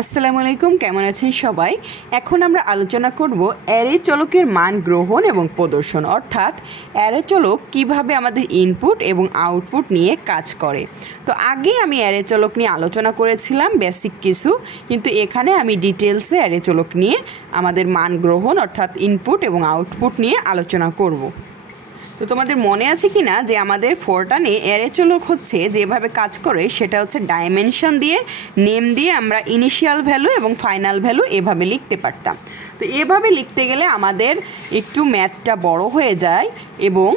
আসসালামু আলাইকুম, কেমন আছেন সবাই? এখন আমরা আলোচনা করব অ্যারে চলকের মান গ্রহণ এবং প্রদর্শন, অর্থাৎ অ্যারে চলক কিভাবে আমাদের ইনপুট এবং আউটপুট নিয়ে কাজ করে। তো আগে আমি অ্যারে চলক নিয়ে আলোচনা করেছিলাম বেসিক কিছু, কিন্তু এখানে আমি ডিটেলসে অ্যারে চলক নিয়ে আমাদের মান গ্রহণ অর্থাৎ ইনপুট এবং আউটপুট নিয়ে আলোচনা করব। তো তোমাদের মনে আছে কি না যে আমাদের ফোরটানে অ্যারে চলক হচ্ছে যেভাবে কাজ করে সেটা হচ্ছে ডাইমেনশন দিয়ে, নেম দিয়ে আমরা ইনিশিয়াল ভ্যালু এবং ফাইনাল ভ্যালু এভাবে লিখতে পারতাম। তো এভাবে লিখতে গেলে আমাদের একটু ম্যাথটা বড় হয়ে যায়, এবং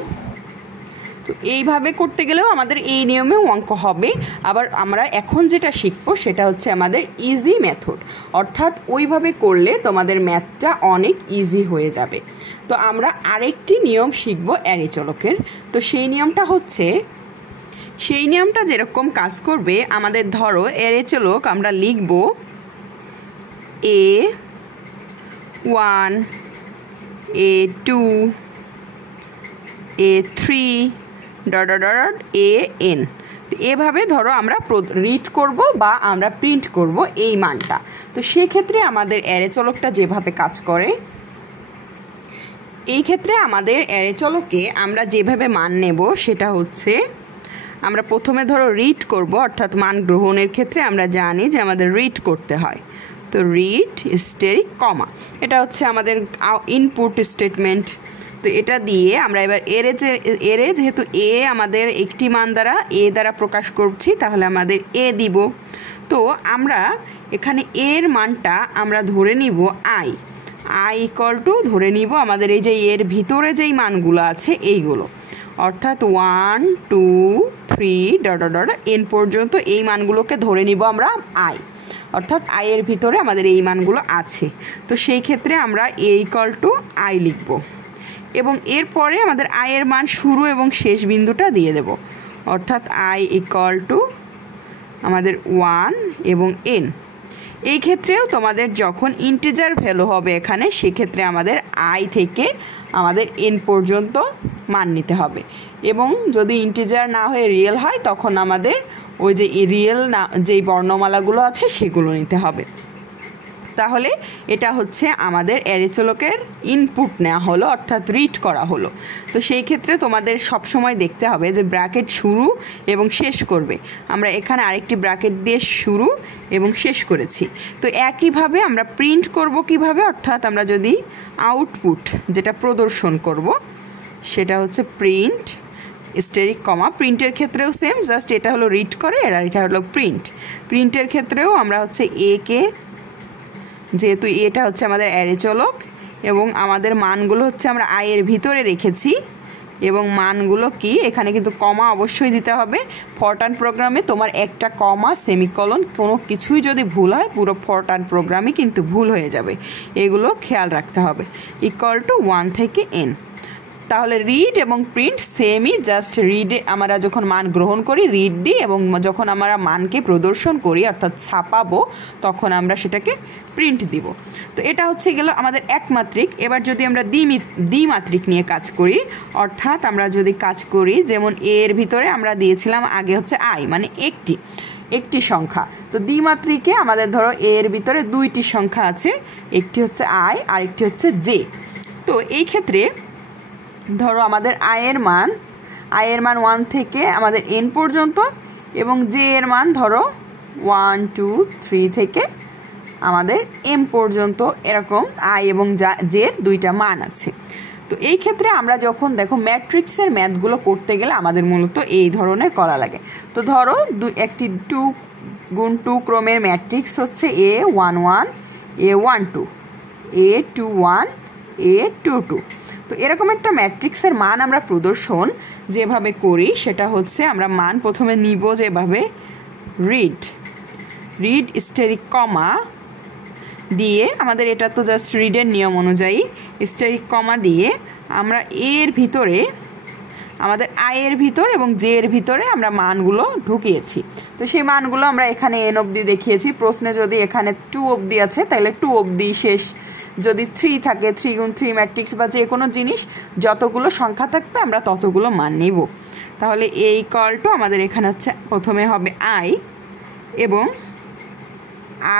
তো এইভাবে করতে গেলেও আমাদের এই নিয়মেও অঙ্ক হবে। আবার আমরা এখন যেটা শিখবো সেটা হচ্ছে আমাদের ইজি মেথড, অর্থাৎ ওইভাবে করলে তোমাদের ম্যাথটা অনেক ইজি হয়ে যাবে। তো আমরা আরেকটি নিয়ম শিখবো অ্যারে চলকের। তো সেই নিয়মটা যেরকম কাজ করবে, আমাদের ধরো অ্যারে চলক আমরা লিখব A1 A2 A3 AN। তো এভাবে ধরো আমরা রিড করব বা আমরা প্রিন্ট করব এই মানটা। তো সেক্ষেত্রে আমাদের অ্যারে চলকটা যেভাবে কাজ করে, এই ক্ষেত্রে আমাদের অ্যারে চলকে আমরা যেভাবে মান নেব সেটা হচ্ছে, আমরা প্রথমে ধরো রিড করব, অর্থাৎ মান গ্রহণের ক্ষেত্রে আমরা জানি যে আমাদের রিড করতে হয়। তো রিড স্টেরিক কমা, এটা হচ্ছে আমাদের ইনপুট স্টেটমেন্ট। তো এটা দিয়ে আমরা এবার এরে যেহেতু এ আমাদের একটি মান দ্বারা দ্বারা প্রকাশ করছি, তাহলে আমাদের এ দিব। তো আমরা এখানে এর মানটা আমরা ধরে নিব আই ইকুয়াল টু ধরে নিব আমাদের এই যে এর ভিতরে যেই মানগুলো আছে এইগুলো, অর্থাৎ 1 2 3 এন পর্যন্ত এই মানগুলোকে ধরে নিব আমরা আই, অর্থাৎ আইয়ের ভিতরে আমাদের এই মানগুলো আছে। তো সেই ক্ষেত্রে আমরা এ ইকুয়াল টু আই লিখব, এবং এরপরে আমাদের আয়ের মান শুরু এবং শেষ বিন্দুটা দিয়ে দেব, অর্থাৎ আই ইকুয়াল টু আমাদের 1 এবং এন। এই ক্ষেত্রেও তোমাদের যখন ইন্টিজার ভ্যালু হবে এখানে, সেক্ষেত্রে আমাদের আই থেকে আমাদের এন পর্যন্ত মান নিতে হবে, এবং যদি ইন্টিজার না হয়ে রিয়েল হয় তখন আমাদের ওই যে রিয়েল না যেই বর্ণমালাগুলো আছে সেগুলো নিতে হবে। তাহলে এটা হচ্ছে আমাদের অ্যারে চলকের ইনপুট নেওয়া হলো, অর্থাৎ রিড করা হলো। তো সেই ক্ষেত্রে তোমাদের সবসময় দেখতে হবে যে ব্র্যাকেট শুরু এবং শেষ করবে। আমরা এখানে আরেকটি ব্র্যাকেট দিয়ে শুরু এবং শেষ করেছি। তো একইভাবে আমরা প্রিন্ট করব কিভাবে, অর্থাৎ আমরা যদি আউটপুট যেটা প্রদর্শন করব সেটা হচ্ছে প্রিন্ট স্টেরিক কমা। প্রিন্টের ক্ষেত্রেও সেম, জাস্ট এটা হলো রিড করে আর এটা হলো প্রিন্ট। প্রিন্টের ক্ষেত্রেও আমরা হচ্ছে একে, যেহেতু এটা হচ্ছে আমাদের অ্যারে চলক এবং আমাদের মানগুলো হচ্ছে আমরা আয়ের ভিতরে রেখেছি, এবং মানগুলো কি এখানে কিন্তু কমা অবশ্যই দিতে হবে। ফরটার্ন প্রোগ্রামে তোমার একটা কমা সেমিকলন কোনো কিছুই যদি ভুল হয়, পুরো ফরটার্ন প্রোগ্রামই কিন্তু ভুল হয়ে যাবে, এগুলো খেয়াল রাখতে হবে। ইকুয়াল টু 1 থেকে এন। তাহলে রিড এবং প্রিন্ট সেমই, জাস্ট রিডে আমরা যখন মান গ্রহণ করি রিড দিই, এবং যখন আমরা মানকে প্রদর্শন করি অর্থাৎ ছাপাবো তখন আমরা সেটাকে প্রিন্ট দিব। তো এটা হচ্ছে গেল আমাদের একমাত্রিক। এবার যদি আমরা দ্বিমাত্রিক নিয়ে কাজ করি, অর্থাৎ আমরা যদি কাজ করি যেমন এর ভিতরে আমরা দিয়েছিলাম আগে হচ্ছে আই, মানে একটি সংখ্যা। তো দ্বিমাত্রিকে আমাদের ধরো এর ভিতরে দুইটি সংখ্যা আছে, একটি হচ্ছে আই আর একটি হচ্ছে জে। তো এই ক্ষেত্রে ধরো আমাদের আয়ের মান 1 থেকে আমাদের এন পর্যন্ত, এবং জে এর মান ধরো 1 2 3 থেকে আমাদের এম পর্যন্ত, এরকম আই এবং জের দুইটা মান আছে। তো এই ক্ষেত্রে আমরা যখন দেখো ম্যাট্রিক্সের ম্যাথগুলো করতে গেলে আমাদের মূলত এই ধরনের করা লাগে। তো ধরো একটি 2 গুণ 2 ক্রমের ম্যাট্রিক্স হচ্ছে A11 A12 A21 A22। তো এরকম একটা ম্যাট্রিক্সের মান আমরা প্রদর্শন যেভাবে করি সেটা হচ্ছে, আমরা মান প্রথমে নিব যেভাবে রিড স্টেরিক কমা দিয়ে, আমাদের এটা তো জাস্ট রিডের নিয়ম অনুযায়ী স্টেরিক কমা দিয়ে আমরা এর ভিতরে আমাদের আয়ের ভিতর এবং জে এর ভিতরে আমরা মানগুলো ঢুকিয়েছি। তো সেই মানগুলো আমরা এখানে এন অবধি দেখিয়েছি। প্রশ্নে যদি এখানে 2 অবধি আছে তাহলে 2 অবধি শেষ, যদি 3 থাকে 3 গুণ 3 ম্যাট্রিক্স বা যে কোনো জিনিস যতগুলো সংখ্যা থাকবে আমরা ততগুলো মান নিব। তাহলে এই ইকুয়াল টু আমাদের এখানে হচ্ছে প্রথমে হবে আই এবং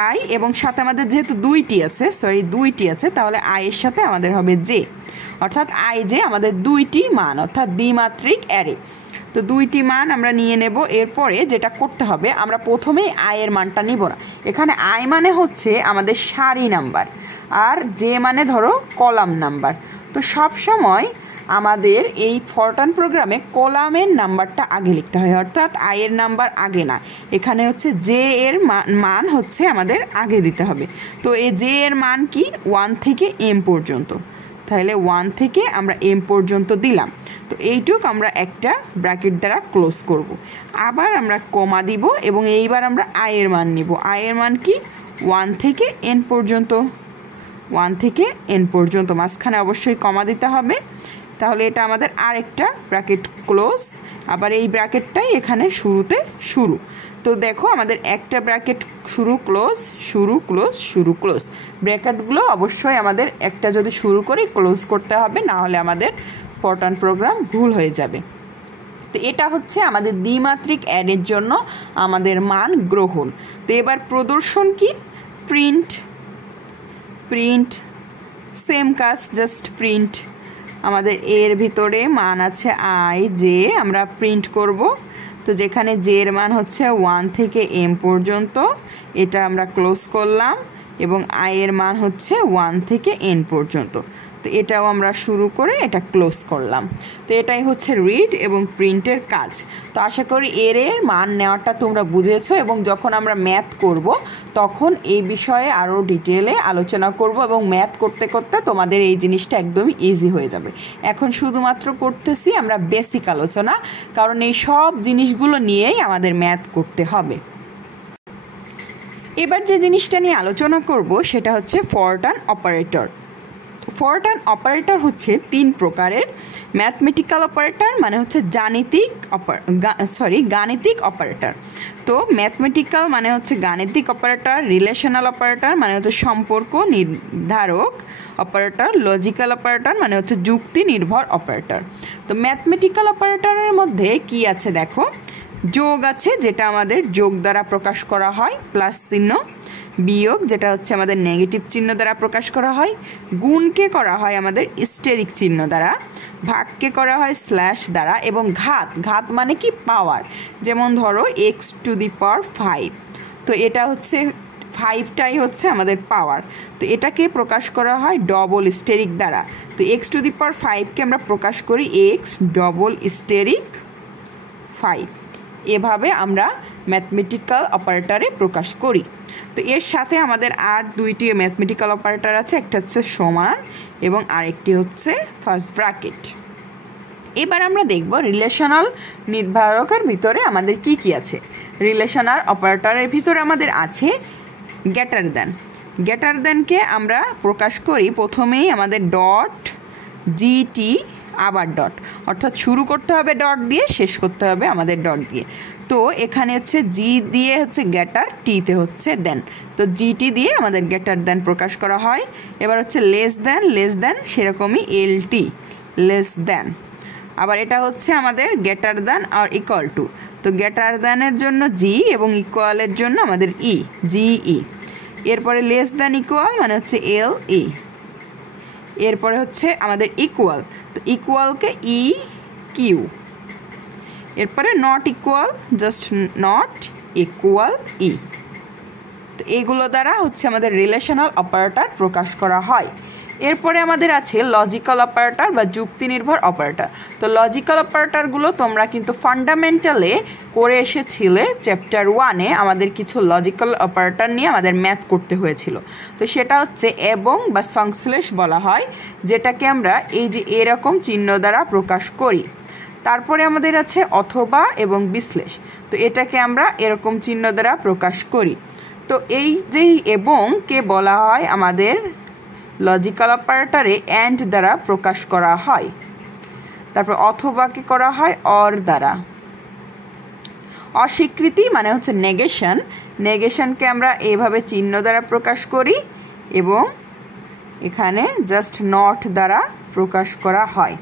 আই এবং সাথে আমাদের যেহেতু দুইটি আছে তাহলে আই এর সাথে আমাদের হবে জে, অর্থাৎ আই জে আমাদের দুইটি মান, অর্থাৎ দ্বিমাত্রিক অ্যারে। তো দুইটি মান আমরা নিয়ে নেব। এরপরে যেটা করতে হবে, আমরা প্রথমেই আই এর মানটা নিব না। এখানে আই মানে হচ্ছে আমাদের সারি নাম্বার, আর জে মানে ধরো কলাম নাম্বার। তো সব সময় আমাদের এই ফরটার্ন প্রোগ্রামে কলামের নাম্বারটা আগে লিখতে হয়, অর্থাৎ আই এর নাম্বার আগে না। এখানে হচ্ছে জে এর মান হচ্ছে আমাদের আগে দিতে হবে। তো এই জে এর মান কি 1 থেকে এম পর্যন্ত, তাহলে 1 থেকে আমরা এম পর্যন্ত দিলাম। তো এইটুক আমরা একটা ব্র্যাকেট দ্বারা ক্লোজ করব। আবার আমরা কমা দিব এবং এইবার আমরা আই এর মান নিব। আই এর মান কি 1 থেকে এন পর্যন্ত, 1 থেকে এন পর্যন্ত, মাঝখানে অবশ্যই কমা দিতে হবে। তাহলে এটা আমাদের আরেকটা ব্র্যাকেট ক্লোজ, আবার এই ব্র্যাকেটটাই এখানে শুরুতে শুরু। তো দেখো আমাদের একটা ব্র্যাকেট শুরু ক্লোজ, শুরু ক্লোজ, শুরু ক্লোজ। ব্র্যাকেটগুলো অবশ্যই আমাদের একটা যদি শুরু করে ক্লোজ করতে হবে, না হলে আমাদের ফরটার্ন প্রোগ্রাম ভুল হয়ে যাবে। তো এটা হচ্ছে আমাদের দ্বিমাত্রিক অ্যারের জন্য আমাদের মান গ্রহণ। তো এবার প্রদর্শন কি, প্রিন্ট সেম কাজ, জাস্ট প্রিন্ট। আমাদের এর ভিতরে মান আছে আই জে, আমরা প্রিন্ট করব। তো যেখানে জে এর মান হচ্ছে 1 থেকে এম পর্যন্ত, এটা আমরা ক্লোজ করলাম, এবং আই এর মান হচ্ছে 1 থেকে এন পর্যন্ত। তো এটাও আমরা শুরু করে এটা ক্লোজ করলাম। তো এটাই হচ্ছে রিড এবং প্রিন্টের কাজ। তো আশা করি এর মান নেওয়াটা তোমরা বুঝেছো, এবং যখন আমরা ম্যাথ করব তখন এই বিষয়ে আরও ডিটেলে আলোচনা করব, এবং ম্যাথ করতে করতে তোমাদের এই জিনিসটা একদমই ইজি হয়ে যাবে। এখন শুধুমাত্র করতেছি আমরা বেসিক আলোচনা, কারণ এই সব জিনিসগুলো নিয়েই আমাদের ম্যাথ করতে হবে। এবার যে জিনিসটা নিয়ে আলোচনা করব সেটা হচ্ছে ফরটার্ন অপারেটর। ফরটার্ন অপারেটর হচ্ছে 3 প্রকারের। ম্যাথমেটিক্যাল অপারেটর মানে হচ্ছে গাণিতিক অপারেটর। তো ম্যাথমেটিক্যাল মানে হচ্ছে গাণিতিক অপারেটর, রিলেশনাল অপারেটর মানে হচ্ছে সম্পর্ক নির্ধারক অপারেটর, লজিক্যাল অপারেটর মানে হচ্ছে যুক্তি নির্ভর অপারেটর। তো ম্যাথমেটিক্যাল অপারেটরের মধ্যে কি আছে দেখো, যোগ আছে, যেটা আমাদের যোগ দ্বারা প্রকাশ করা হয় প্লাস চিহ্ন, বিয়োগ যেটা হচ্ছে আমাদের নেগেটিভ চিহ্ন দ্বারা প্রকাশ করা হয়, গুণকে করা হয় আমাদের স্টেরিক চিহ্ন দ্বারা, ভাগকে করা হয় স্ল্যাশ দ্বারা, এবং ঘাত মানে কি পাওয়ার, যেমন ধরো x⁵। তো এটা হচ্ছে 5টাই হচ্ছে আমাদের পাওয়ার। তো এটাকে প্রকাশ করা হয় ডবল স্টেরিক দ্বারা। তো x⁵কে আমরা প্রকাশ করি x⁵5। এভাবে আমরা ম্যাথমেটিক্যাল অপারেটরে প্রকাশ করি। তো এর সাথে আমাদের আর 2টি ম্যাথমেটিক্যাল অপারেটর আছে, একটা হচ্ছে সমান এবং আরেকটি হচ্ছে ফার্স্ট ব্র্যাকেট। এবার আমরা দেখব রিলেশনাল নির্ধারকের ভিতরে আমাদের কি কি আছে। রিলেশনাল অপারেটরের ভিতরে আমাদের আছে গ্রেটার দ্যানকে আমরা প্রকাশ করি প্রথমেই আমাদের ডট, জিটি, আবার ডট, অর্থাৎ শুরু করতে হবে ডট দিয়ে, শেষ করতে হবে আমাদের ডট দিয়ে। তো এখানে হচ্ছে জি দিয়ে হচ্ছে গ্রেটার, টিতে হচ্ছে দেন। তো জিটি দিয়ে আমাদের গ্রেটার দেন প্রকাশ করা হয়। এবার হচ্ছে লেস দেন, সেরকমই এলটি, লেস দেন। আবার এটা হচ্ছে আমাদের greater than or equal to. তো গ্রেটার দেনের জন্য জি এবং ইকুয়ালের জন্য আমাদের ই, জিই। এরপরে লেস দেন ইকুয়াল মানে হচ্ছে এল ই। এরপরে হচ্ছে আমাদের ইকুয়াল, তো ইকুয়ালকে ই কিউ। এরপরে not equal, just not equal E. তো এগুলো দ্বারা হচ্ছে আমাদের রিলেশনাল অপারেটর প্রকাশ করা হয়। এরপরে আমাদের আছে লজিক্যাল অপারেটর বা যুক্তি নির্ভর অপারেটর। তো লজিক্যাল অপারেটরগুলো তোমরা কিন্তু ফান্ডামেন্টালে করে এসেছিলে চ্যাপ্টার 1-এ। আমাদের কিছু লজিক্যাল অপারেটর নিয়ে আমাদের ম্যাথ করতে হয়েছিল। তো সেটা হচ্ছে এবং বা সংশ্লেষ বলা হয়, যেটাকে আমরা এই যে এরকম চিহ্ন দ্বারা প্রকাশ করি। তারপরে আমাদের আছে অথবা এবং বিশ্লেষ। তো এটাকে আমরা এরকম চিহ্ন দ্বারা প্রকাশ করি। তো এই যে এবং কে বলা হয় আমাদের লজিক্যাল অপারেটরে অ্যান্ড দ্বারা প্রকাশ করা হয়। তারপর অথবাকে করা হয় অর দ্বারা। অস্বীকৃতি মানে হচ্ছে নেগেশনকে আমরা এইভাবে চিহ্ন দ্বারা প্রকাশ করি, এবং এখানে জাস্ট নট দ্বারা প্রকাশ করা হয়।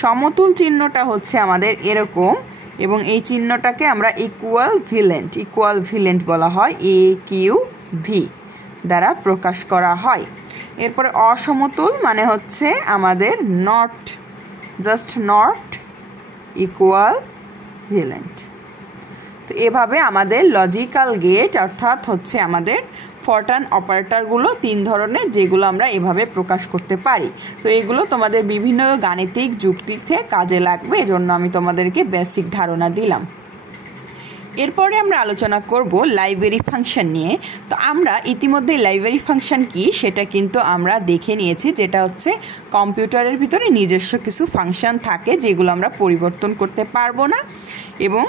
সমতুল চিহ্নটা হচ্ছে আমাদের এরকম, এবং এই চিহ্নটাকে আমরা ইকুয়াল ভিলেন্ট বলা হয়, AQUAL। ভি দ্বারা প্রকাশ করা হয়। এরপরে অসমতুল মানে হচ্ছে আমাদের নট, জাস্ট নট ইকুয়াল ভিলেন্ট। তো এভাবে আমাদের লজিক্যাল গেট অর্থাৎ হচ্ছে আমাদের ফরট্রান অপারেটরগুলো 3 ধরনের, যেগুলো আমরা এভাবে প্রকাশ করতে পারি। তো এগুলো তোমাদের বিভিন্ন গাণিতিক যুক্তিতে কাজে লাগবে, এজন্য আমি তোমাদেরকে বেসিক ধারণা দিলাম। এরপরে আমরা আলোচনা করব লাইব্রেরি ফাংশন নিয়ে। তো আমরা ইতিমধ্যে লাইব্রেরি ফাংশন কি সেটা কিন্তু আমরা দেখে নিয়েছি, যেটা হচ্ছে কম্পিউটারের ভিতরে নিজস্ব কিছু ফাংশন থাকে যেগুলো আমরা পরিবর্তন করতে পারবো না, এবং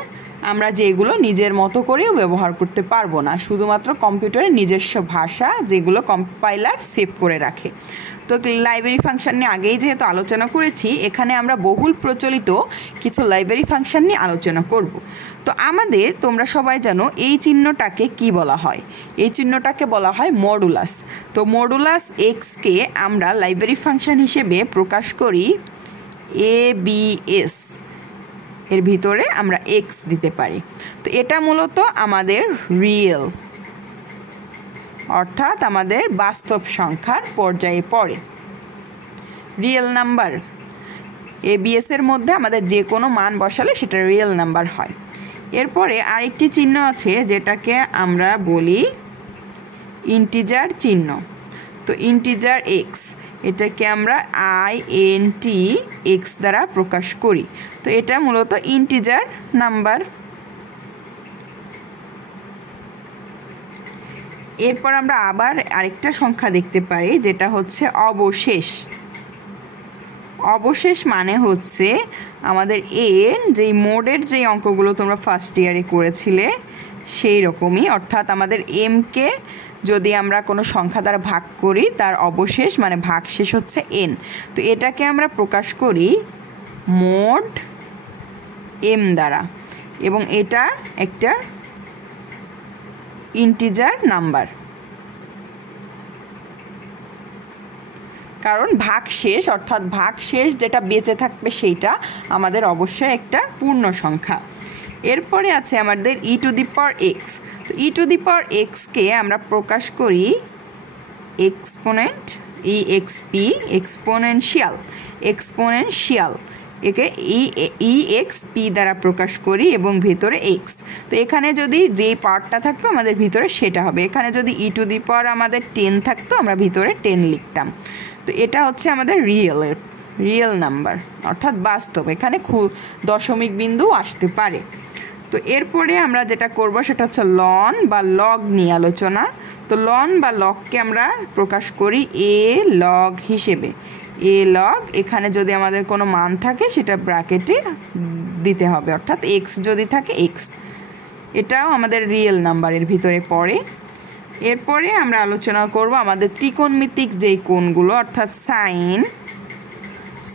আমরা যেগুলো নিজের মতো করেও ব্যবহার করতে পারবো না, শুধুমাত্র কম্পিউটারের নিজস্ব ভাষা যেগুলো কম্পাইলার সেভ করে রাখে। তো লাইব্রেরি ফাংশন নিয়ে আগেই যেহেতু আলোচনা করেছি, এখানে আমরা বহুল প্রচলিত কিছু লাইব্রেরি ফাংশন নিয়ে আলোচনা করব। তো আমাদের তোমরা সবাই জানো এই চিহ্নটাকে কি বলা হয়? এই চিহ্নটাকে বলা হয় মডুলাস। তো মডুলাস এক্সকে আমরা লাইব্রেরি ফাংশন হিসেবে প্রকাশ করি ABS, এর ভিতরে আমরা এক্স দিতে পারি। তো এটা মূলত আমাদের রিয়েল অর্থাৎ আমাদের বাস্তব সংখ্যার পর্যায়ে পড়ে। রিয়েল নাম্বার ABS এর মধ্যে আমাদের যে কোনো মান বসালে সেটা রিয়েল নাম্বার হয়। এরপরে আরেকটি চিহ্ন আছে যেটাকে আমরা বলি ইন্টিজার চিহ্ন। তো ইন্টিজার এক্স, এটাকে আমরা INT X দ্বারা প্রকাশ করি। তো এটা মূলত ইন্টিজার নাম্বার। এরপর আমরা আবার আরেকটা সংখ্যা দেখতে পারি যেটা হচ্ছে অবশেষ। অবশেষ মানে হচ্ছে আমাদের যেই মোডের যেই অঙ্কগুলো তোমরা ফার্স্ট ইয়ারে করেছিলে সেই রকমই, অর্থাৎ আমাদের কে যদি আমরা কোনো সংখ্যা দ্বারা ভাগ করি তার অবশেষ মানে ভাগশেষ হচ্ছে n। তো এটাকে আমরা প্রকাশ করি মোড m দ্বারা, এবং এটা একটা ইন্টিজার নাম্বার, কারণ ভাগশেষ অর্থাৎ ভাগশেষ যেটা বেঁচে থাকবে সেইটা আমাদের অবশ্যই একটা পূর্ণ সংখ্যা। এরপরে আছে আমাদের e⁻x। তো e⁻x কে আমরা প্রকাশ করি এক্সপোনেন্ট EXP, এক্সপোনেনশিয়াল একে EXP দ্বারা প্রকাশ করি এবং ভিতরে x। তো এখানে যদি যেই পার্টটা থাকবে আমাদের ভিতরে সেটা হবে। এখানে যদি আমাদের 10 থাকতো আমরা ভিতরে 10 লিখতাম। তো এটা হচ্ছে আমাদের রিয়েল নাম্বার অর্থাৎ বাস্তব, এখানে দশমিক বিন্দু আসতে পারে। তো এরপরে আমরা যেটা করব সেটা হচ্ছে লন বা লগ নিয়ে আলোচনা। তো লন বা লগকে আমরা প্রকাশ করি log হিসেবে। log, এখানে যদি আমাদের কোনো মান থাকে সেটা ব্র্যাকেটে দিতে হবে, অর্থাৎ x যদি থাকে x। এটাও আমাদের রিয়েল নাম্বারের ভিতরে পড়ে। এরপরে আমরা আলোচনা করব আমাদের ত্রিকোণমিতিক যেই কোণগুলো, অর্থাৎ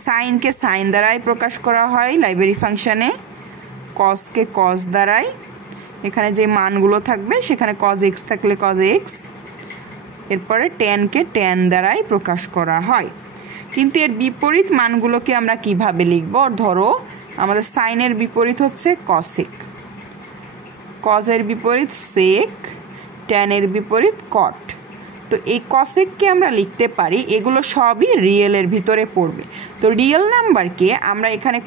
সাইনকে সাইন দ্বারাই প্রকাশ করা হয় লাইব্রেরি ফাংশনে, কসকে কস দ্বারাই, এখানে যে মানগুলো থাকবে সেখানে cos x থাকলে cos x, এরপরে ট্যানকে ট্যান দ্বারাই প্রকাশ করা হয়। কিন্তু এর বিপরীত মানগুলোকে আমরা কিভাবে লিখব? ধরো আমাদের সাইনের বিপরীত হচ্ছে কসেক, কজের বিপরীত সেক, ট্যানের বিপরীত কট। তো এই কসেককে আমরা লিখতে পারি, এগুলো সবই রিয়েলের ভিতরে পড়বে। তো রিয়েল নাম্বারকে আমরা এখানে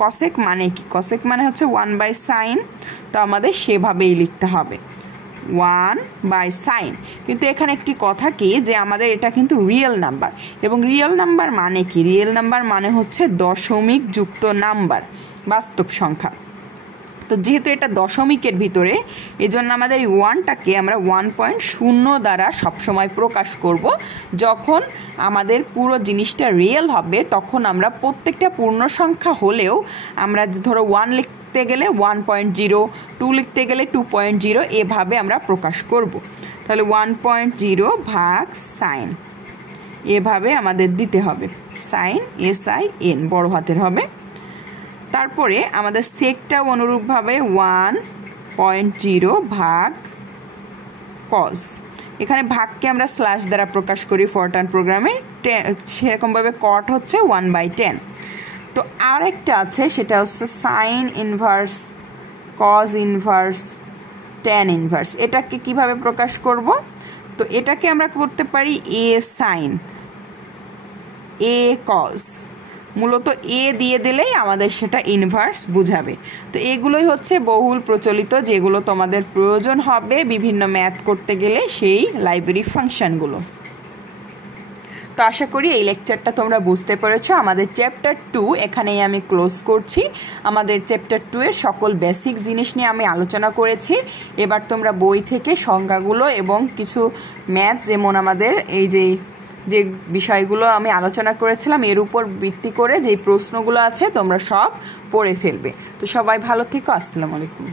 কসেক মানে কি? কসেক মানে হচ্ছে 1/sin। তো আমাদের সেভাবেই লিখতে হবে 1/sin। কিন্তু এখানে একটি কথা কি, যে আমাদের এটা কিন্তু রিয়েল নাম্বার, এবং রিয়েল নাম্বার মানে কি? রিয়েল নাম্বার মানে হচ্ছে দশমিক যুক্ত নাম্বার, বাস্তব সংখ্যা। তো যেহেতু এটা দশমিকের ভিতরে, এজন্য আমাদের এই 1টাকে আমরা 1.0 দ্বারা সবসময় প্রকাশ করব। যখন আমাদের পুরো জিনিসটা রিয়েল হবে তখন আমরা প্রত্যেকটা পূর্ণ সংখ্যা হলেও আমরা ধরো 1 লিখতে গেলে 1.0, 2 লিখতে গেলে 2.0, এভাবে আমরা প্রকাশ করব। তাহলে 1.0 ভাগ সাইন, এভাবে আমাদের দিতে হবে। সাইন SIN বড় হাতের হবে। তারপরে আমাদের সেকটাও অনুরূপভাবে 1.0 ভাগ কজ। এখানে ভাগকে আমরা স্ল্যাশ দ্বারা প্রকাশ করি ফরট্রান প্রোগ্রামে, সেরকমভাবে কট হচ্ছে 1/10। তো আরেকটা আছে সেটা হচ্ছে sign inverse, cos inverse, tan inverse. এটাকে কিভাবে প্রকাশ করব? তো এটাকে আমরা করতে পারি a sin, a cos, মূলত এ দিয়ে দিলেই আমাদের সেটা ইনভার্স বুঝাবে। তো এগুলোই হচ্ছে বহুল প্রচলিত, যেগুলো তোমাদের প্রয়োজন হবে বিভিন্ন ম্যাথ করতে গেলে, সেই লাইব্রেরি ফাংশনগুলো। তো আশা করি এই লেকচারটা তোমরা বুঝতে পেরেছো। আমাদের চ্যাপ্টার 2 এখানেই আমি ক্লোজ করছি। আমাদের চ্যাপ্টার 2 এর সকল বেসিক জিনিস নিয়ে আমি আলোচনা করেছি। এবার তোমরা বই থেকে সংজ্ঞাগুলো এবং কিছু ম্যাথ, যেমন আমাদের এই যে বিষয়গুলো আমি আলোচনা করেছিলাম এর উপর ভিত্তি করে যে প্রশ্নগুলো আছে তোমরা সব পড়ে ফেলবে। তো সবাই ভালো থেকো। আসসালামু আলাইকুম।